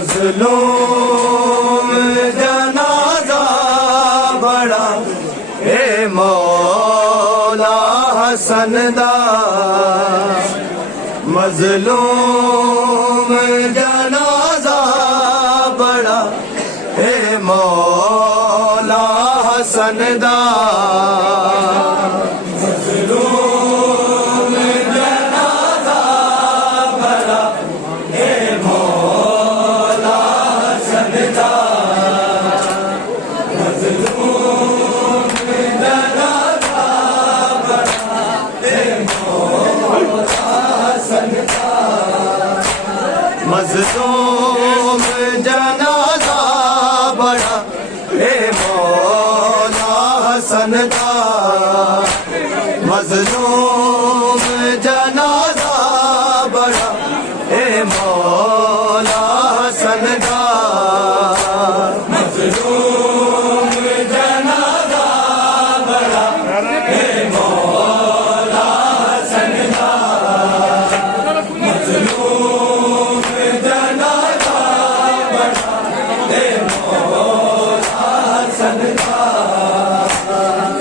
मजलूम जनाजा बड़ा ए मौला हसन दा मजलूम जनाजा बड़ा ए मौला हसन दा मजलूम जनाजा बड़ा ए मौला हसन दा मजलूम जनाजा बड़ा ए मौला हसन दा मजलूम जनाजा बड़ा ए मौला हसन दा मजलूम मजलूम जनाजा बड़ा ए मौला हसन दा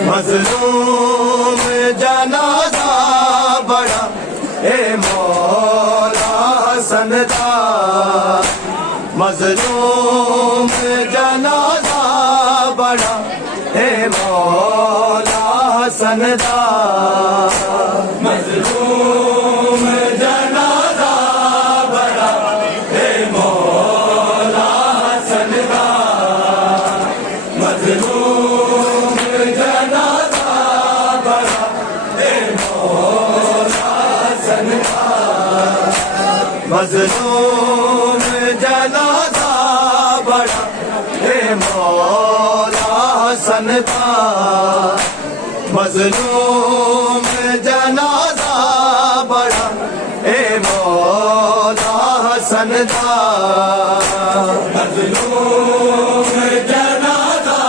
मजलूम जनाजा बड़ा ए मौला हसन दा मजलूम जनाजा बड़ा ए मौला हसन दा मजलूम मजलूम जनाजा बड़ा ए मौला हसन दा मजलूम जनाजा बड़ा ए मौला हसन दा मजलूम जनाजा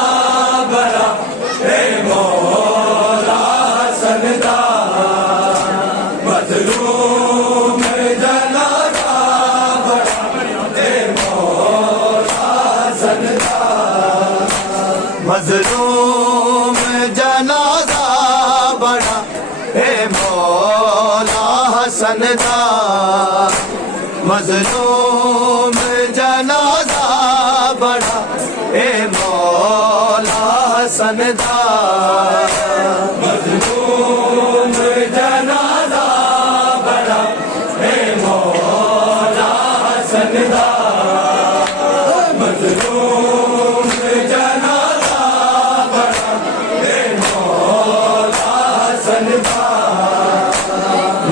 बड़ा ए मौला हसन दा मजलूम मजलूम जनाजा बड़ा ए मौला हसन दा मजलूम जनाजा बड़ा ए मौला हसन दा मजलूम जनाजा बड़ा ए मौला हसन दा मजलूम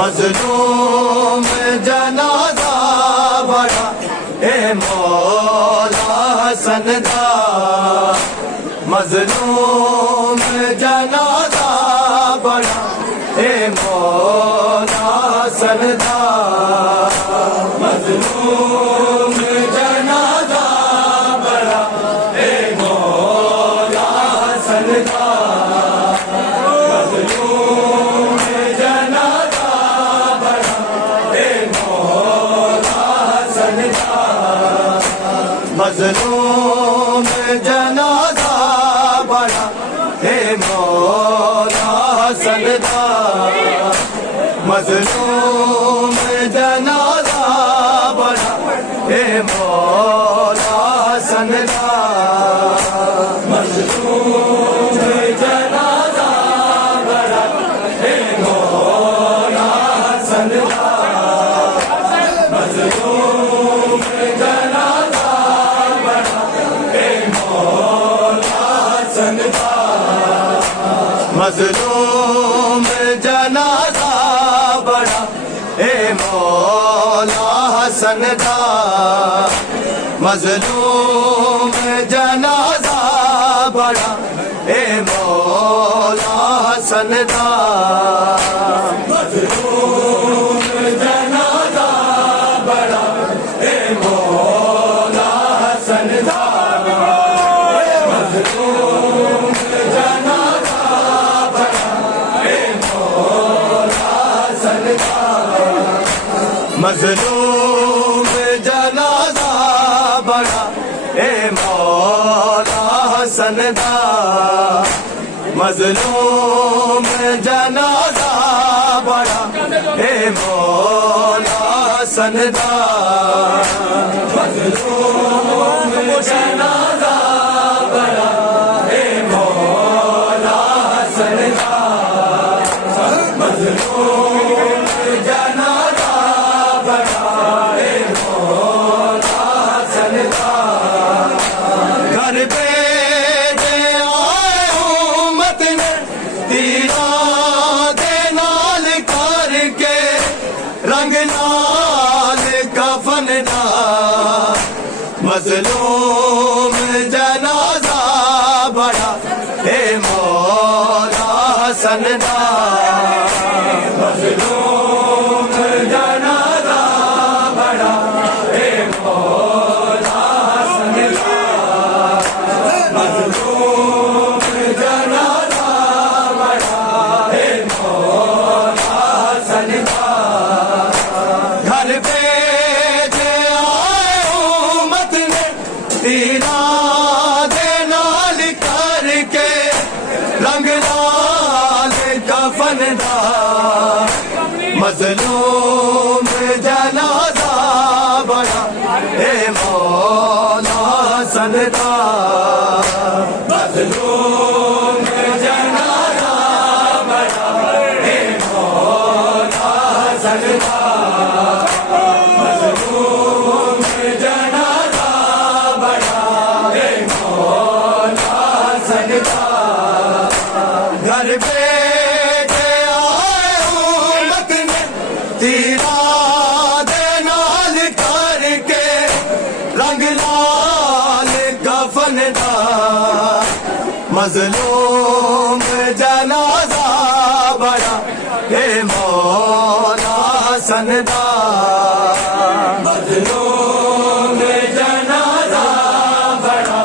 मजलूम जनाजा बड़ा ए मौला हसन दा मजलूम जनाजा बड़ा ए मौला हसन दा मजलूम जनाजा बड़ा ए मौला हसन दा मजलूम जनाजा बड़ा ए मौला हसन दा मजलूम जनाजा बड़ा ए मौला हसन दा मजलूम जनाजा बड़ा ए मौला हसन दा मजलूम जनाजा मजलूम जनाजा बड़ा ए मौला हसन दा मजलूम जनाजा बड़ा ए मौला हसन दा मजलूम जनाजा बड़ा ए मौला हसन दा मजलूम जनाजा बड़ा ए मौला हसन दा मजलूम जनाजा बड़ा ए मौला हसन दा मजलूम जनाजा बड़ा ए मौला हसन दा मजलूम जनाजा बड़ा ए मौला हसन दा मजलूम जनाजा बड़ा ए मौला हसन दा घर पे रंग लाल कफन दा मजलूम जनाजा बड़ा ए मौला हसन दा मजलूम जनाजा बड़ा ए मौला हसन दा मजलूम जनाजा बड़ा ए मौला हसन दा घर पे जे आए उम्मत ने तीरा दे नाल करके रंग लाल कफन दा मजलूम जनाजा बड़ा ए मौला हसन दा मजलूम जनाजा बड़ा ए मौला हसन दा मजलूम जनाजा बड़ा ए मौला हसन दा घर पे आए उम्मत ने तीरा दे नाल करके रंग लाल कफन दा मजलूम जनाजा बड़ा ए मौला हसन दा मजलूम जनाजा बड़ा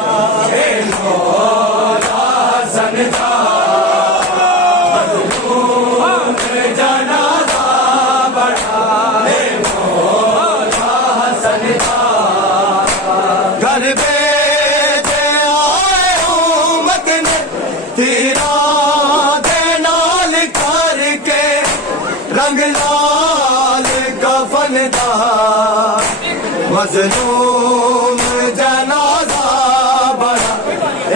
ए मौला हसन दा मजलूम जनाजा बड़ा ए मौला हसन दा घर पे आए उम्मत ने तीरा दे नाल करके रंग लाल कफन दा मजलूम जनाजा बड़ा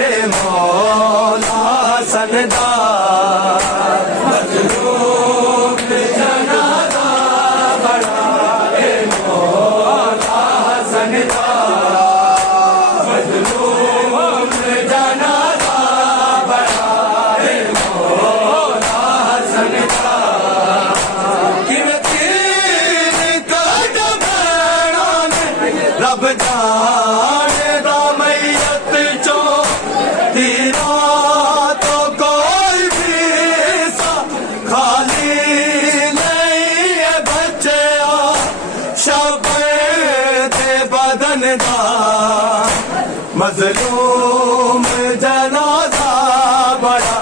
ए मौला हसन दा मजलूम जनाजा बड़ा ए मौला हसन दा मजलूम जनाजा बड़ा ए मौला हसन दा रब जाने दा मैयत चो तीरा तो कोई भी सा खाली नहीं है बच्चा शब दे बदन दा मजलूम जनाजा बड़ा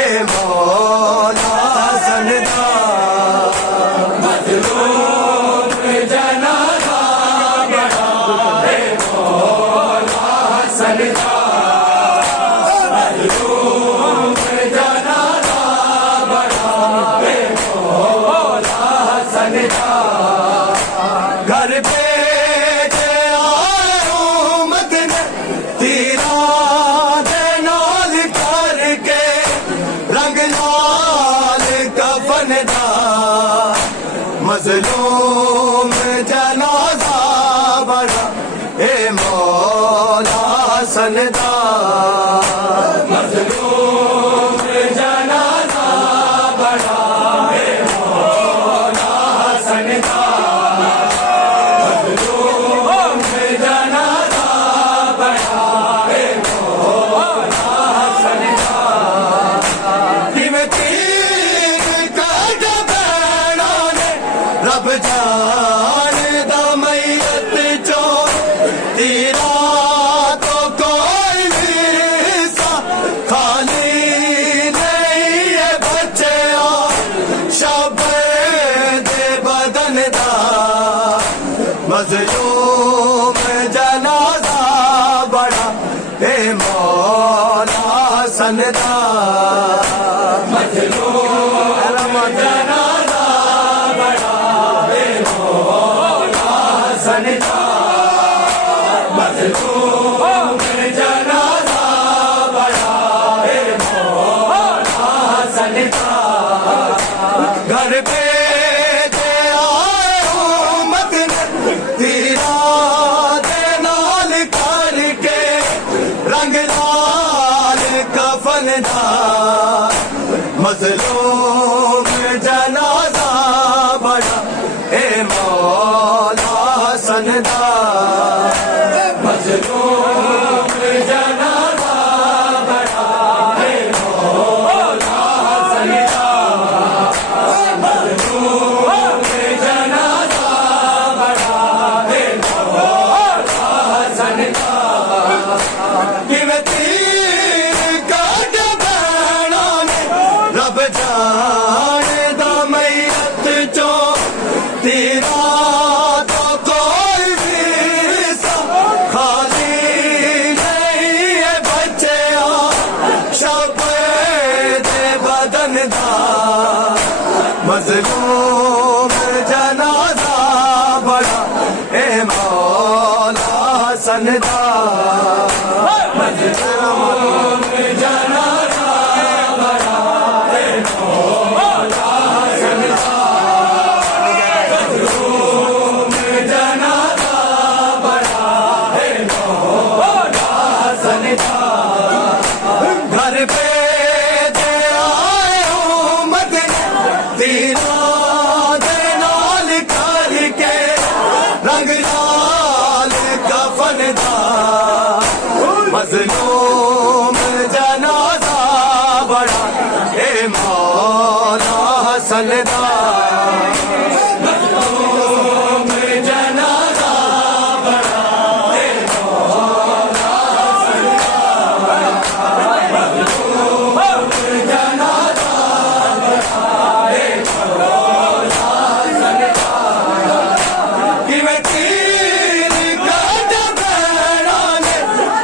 ए मौला हसन दा मजलूम जनाजा बड़ा ए मौला हसन दा मजलूम जनाजा बड़ा ए मौला हसन दा घर पे आए उम्मत ने तीरा दे नाल करके रंग लाल कफन दा मजलूम जनाजा बड़ा ए मौला हसन दा मजलूम जनाजा बड़ा ए मौला हसन दा मजलूम जनाजा बड़ा ए मौला हसन दा रब जाने दा मैयत चो तीरा तो कोई भी सा खाली नहीं है बच्चे शब दे बदन दा मजलूम जनाजा सनदा मजलूम जनाजा बड़ा है मौला सनदा घर पे दे आए उम्मत ने तीरा दे नाल करके रंग लाल कफन दा मजलूम जनाजा बड़ा ए मौला सनदा मजलूम जनाजा बड़ा ए मौला सनदा मजलूम जनाजा बड़ा ए मौला सनदा किवें तीर काट बैणा ने रब जाणदा मैयत चों तेरा तो कोई भी सा खाली नहीं है बच्चिया शब दे बदन दा मजलूम जनाजा बड़ा ए मौला सनदा मजलूम जनाजा बड़ा ए मौला सनदा मजलूम जनाजा बड़ा ए मौला सनदा घर पे दे आए उम्मत ने तीरा दे नाल करके रंग लाल कफन दा मजलूम जनाजा बड़ा ए मौला सनदा मजलूम जनाजा बड़ा ए मौला सनदा मजलूम जनाजा बड़ा ए मौला सनदा किवें तीर काट बैणा ने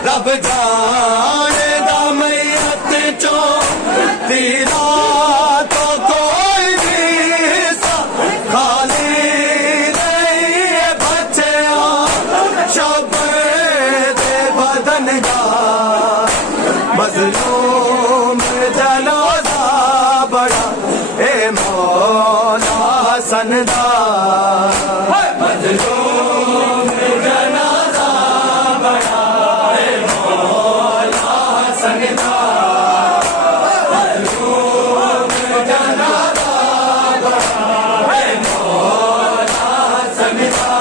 रब जाणदा मैयत चों तेरा तो कोई भी सा खाली नहीं है बच्चिया शब दे बदन दा मजलूम जनाजा बड़ा ए मौला सनदा मजलूम जनाजा बड़ा ए मौला सनदा मजलूम जनाजा बड़ा ए मौला सनदा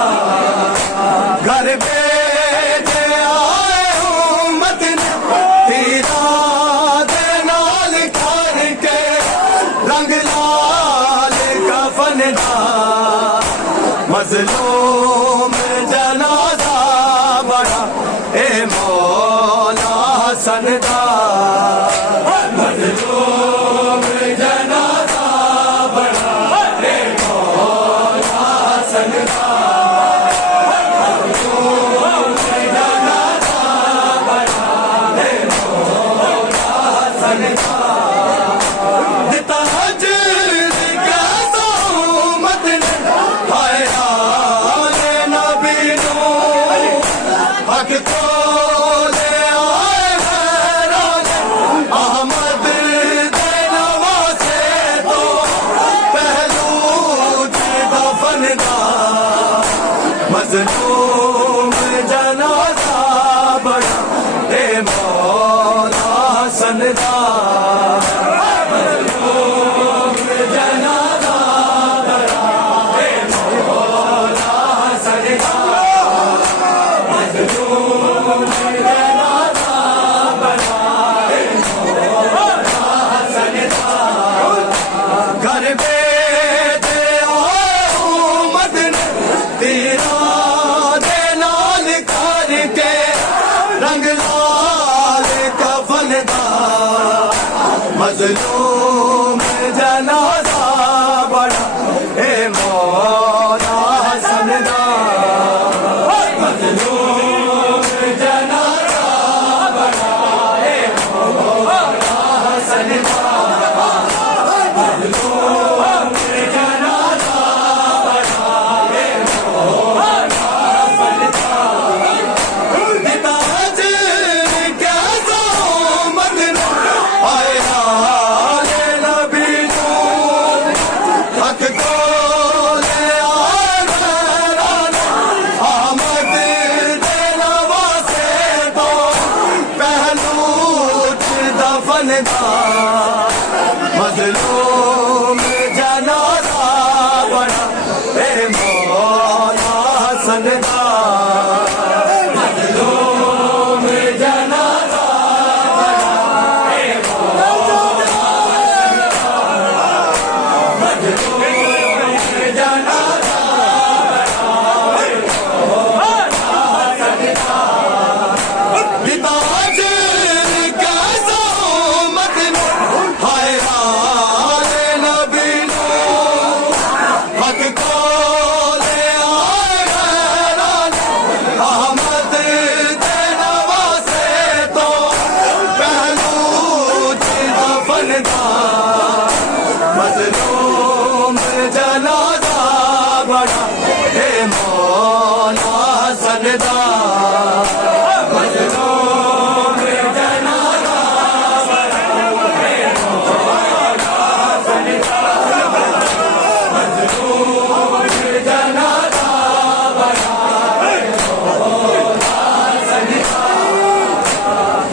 घर पे दे आए उम्मत ने तीरा दे नाल करके रंग लाल कफन दा मजलूम जनाजा बड़ा ए मौला सनदा मजलूम जनाजा बड़ा ए मौला सनदा मजलूम जनाजा बड़ा ए मौला सनदा दिता हजर कैसा उम्मत ने हैरान नबी नूं हक को ले आए हैरान अहमद दे नवासे तो पहलू थे दफन दा मजलूम जनाजा बड़ा ए मौला सनदा मजलूम जनाजा बड़ा ए मौला सनदा मजलूम जनाजा बड़ा ए मौला सनदा घर पे दे आए उम्मत ने तीरा दे नाल करके रंग लाल कफन दा मजलूम जनाजा बड़ा ए मौला सनदा मजलूम जनाजा बड़ा ए मौला सनदा मजलूम जनाजा बड़ा ए मौला सनदा मजलूम जनाजा बड़ा ए मौला सनदा मजलूम जनाजा बड़ा ए मौला मजलूम जनाजा मजलूम जनाजा बड़ा हे मौला सनदा मजलूम जनाजा बड़ा हे मौला सनदा मजलूम जनाजा बड़ा हे मौला सनदा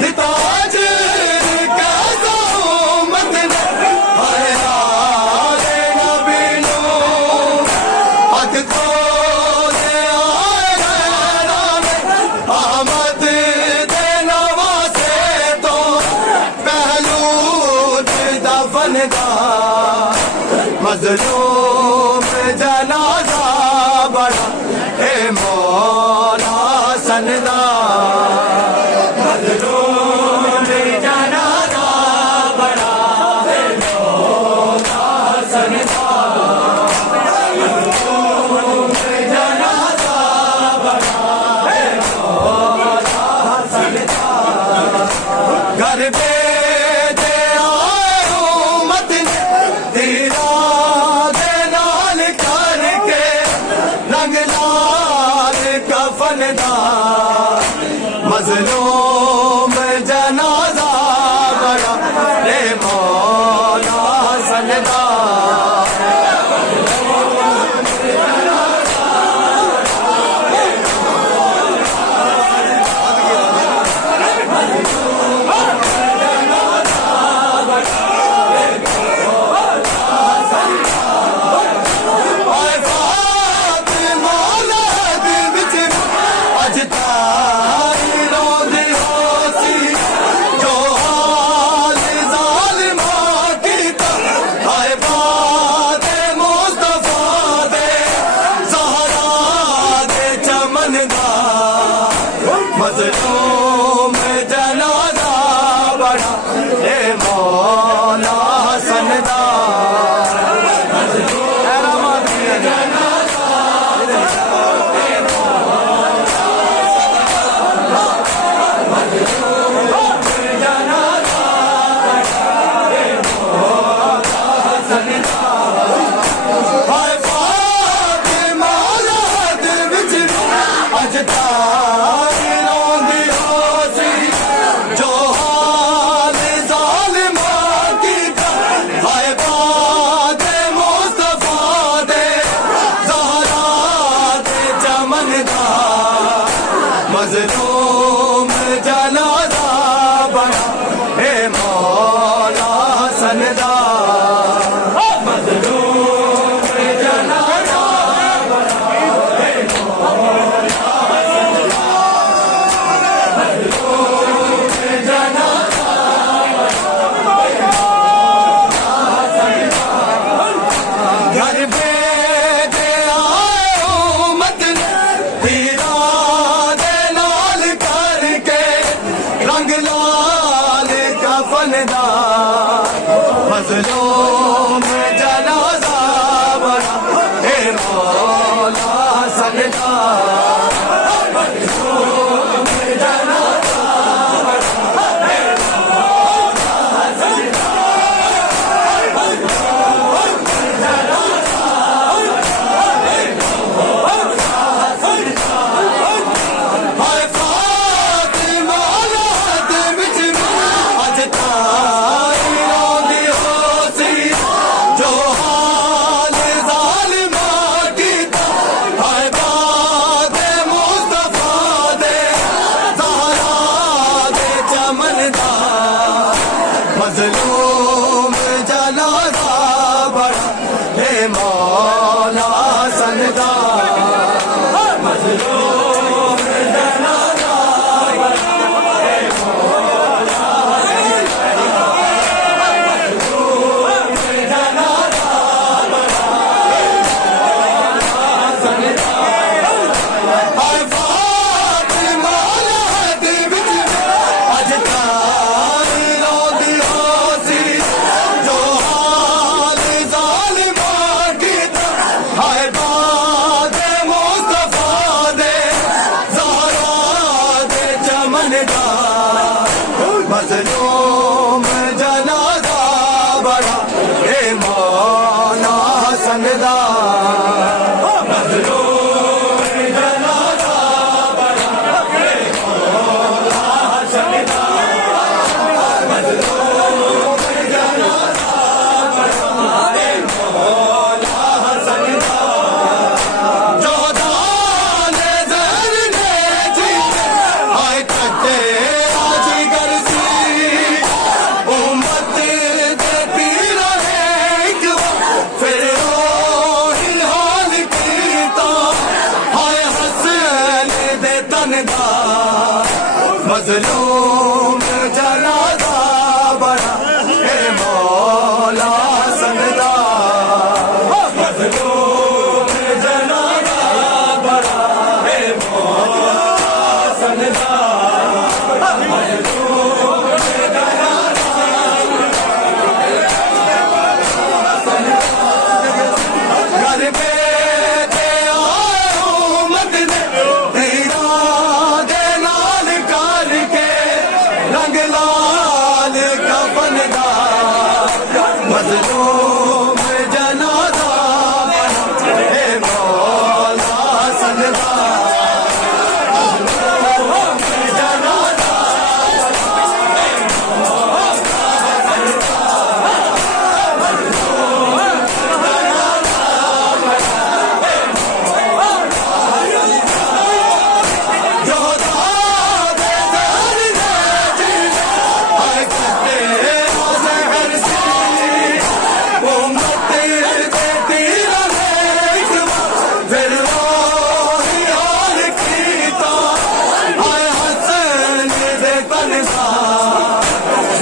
निताज मजलूम जनाजा बड़ा हे मौला सनदा मजलूम जनाजा बड़ा हे मौला सनदा मजलूम जनाजा बड़ा हे मौला सनदा घर पे मजलूम जनाजा बड़ा रे मौला सनदा मजलूम जनाजा बड़ा हे मौला सनदा मजलूम जनाजा हे मौला मजलूम जनाजा बड़ा हे मौला सनदा हाय फातिमा औलाद विच अज मजलूम जनाजा बड़ा हे मौला सनदा मजलूम जनाजा बड़ा हे मौला सनदा मजलूम जनाजा बड़ा हे मौला सनदा घर पे आए मत तीरा मजलूम जनाजा बड़ा ए मौला हसन दा मजलूम जनाजा बड़ा ए मौला हसन दा मजलूम जनाजा बड़ा ए मौला हसन दा जो दाने ज़हर ने जीते आए कटे मजलूम जनाजा बड़ा ए मौला हसन दा मजलूम जनाजा बड़ा ए मौला हसन दा मजलूम जनाजा घर पे मजलूम जनाजा बड़ा ए मौला हसन दा मजलूम जनाजा बड़ा ए मौला हसन दा मजलूम जनाजा बड़ा ए मौला हसन दा जो दाने ज़हर ने जीते आए कटे ज़हर से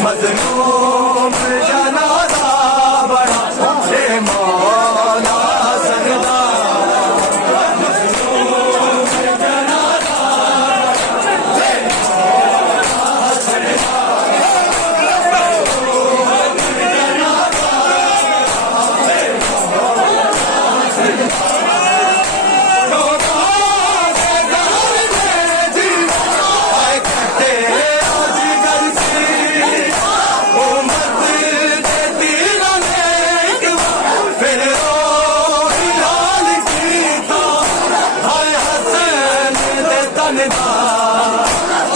मजलूम जनाजा बड़ा ए मौला हसन दा मजलूम जनाजा बड़ा ए मौला हसन दा मजलूम जनाजा बड़ा ए मौला हसन दा जो दाने ज़हर ने जीते आए कटे जिगर से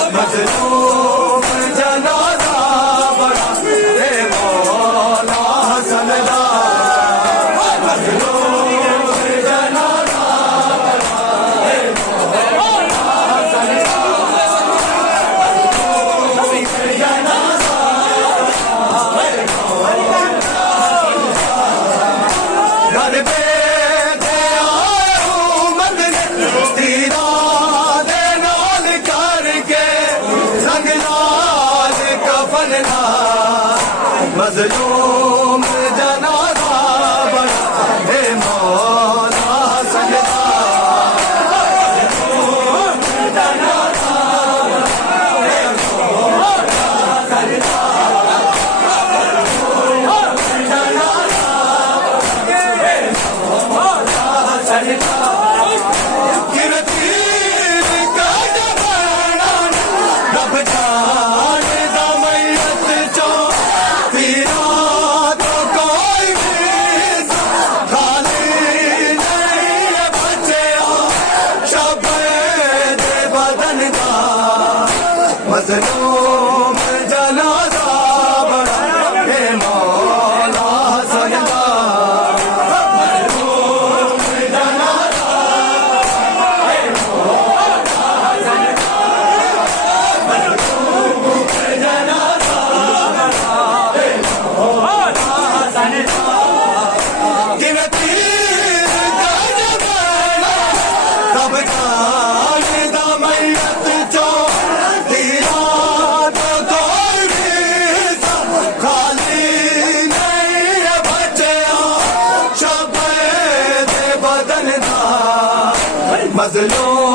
मजलूम जनाजा बड़ा ए मौला हसन दा मजलूम जनाजा बड़ा ए मौला हसन दा मजलूम जनाजा बड़ा ए मौला हसन दा घर पे दे आए हूँ मदने दीदा मजलूम जनाजा बड़ा ए मौला हसन दा मजलूम जनाजा बड़ा ए मौला हसन दा मजलूम जनाजा बड़ा ए मौला हसन दा मजलूम जनाजा बड़ा ए मौला हसन दा मजलूम जनाजा बड़ा ए मौला हसन दा मजलूम जनाजा बड़ा ए मौला हसन दा किवे तीर गज बड़ा तब जाने दा मैयत चो मजलूम